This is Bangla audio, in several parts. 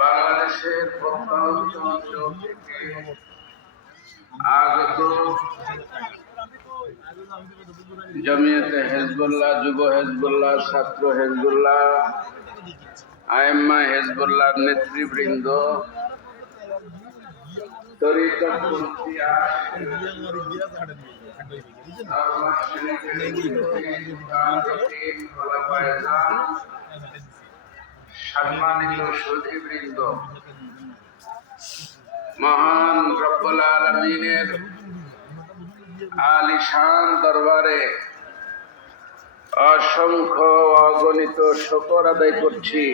বাংলাদেশের আগত জমিয়তে হেজবুল্লাহ যুব হেজবুল্লাহ ছাত্র হেজবুল্লাহ আয়েম্মা হেজবুল্লাহর নেতৃবৃন্দ তরিকতপন্থী সম্মানিত সুধীবৃন্দ মহান রব্বুল আলমিনের আলিশান দরবারে অসংখ্য অগণিত শকর আদায় করছি।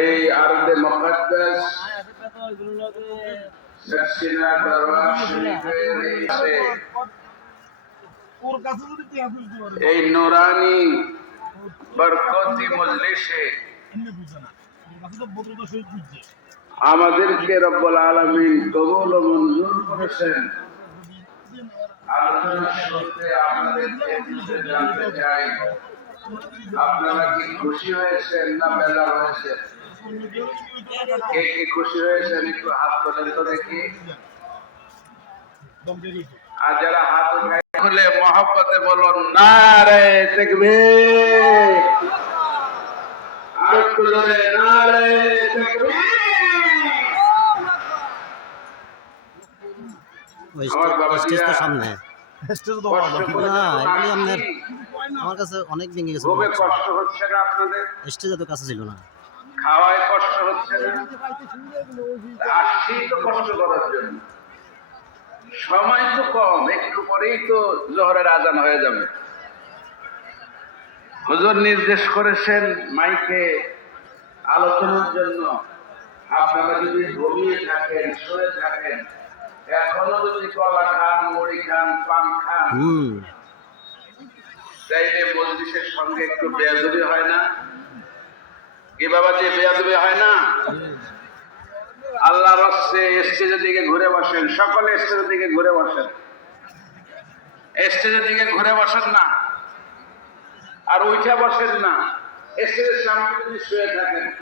এই আরবে দরবার শরীফের দিবার এই নুরানি বরকতি মজলিসে আমাদেরকে রব্বুল আলমিন কবুল মঞ্জুর করেছেন। আপনারা কি খুশি হয়েছেন না বেজার হয়েছেন? কে কে খুশি হয়েছেন একটু হাত তোলেন দেখি। আর যারা হাত উঠায় খুলে মহব্বতে বলুন না রে দেখবে। আর একটু জোরে না রে দেখবে। সামনে আমার কাছে অনেক ভেঙে গেছে খুবই কষ্ট হচ্ছে না এত কাছে ছিল না। খাওয়ায় কষ্ট হচ্ছে না? আসছি তো কষ্ট করার জন্য। সময় তো কম একটু পরেই তো জোহরের আজান হয়ে যাবে। হুজুর নির্দেশ করেছেন মাইকে আলোচনার জন্য। আপনারা যদি ঘুমিয়ে থাকেন শুয়ে থাকেন এখনও যদি কলা খান মুড়ি খান পান খান চাইলে মজলিসের সঙ্গে একটু বেয়াদবি হয় না? কি বাবা যে বেয়াদবি হয় না? রস্তে স্টেজের দিকে ঘুরে বসেন। সকলে স্টেজের দিকে ঘুরে বসেন। স্টেজের দিকে ঘুরে বসেন না। আর উঠে বসেন না। স্টেজের সামনে যদি শুয়ে থাকেন।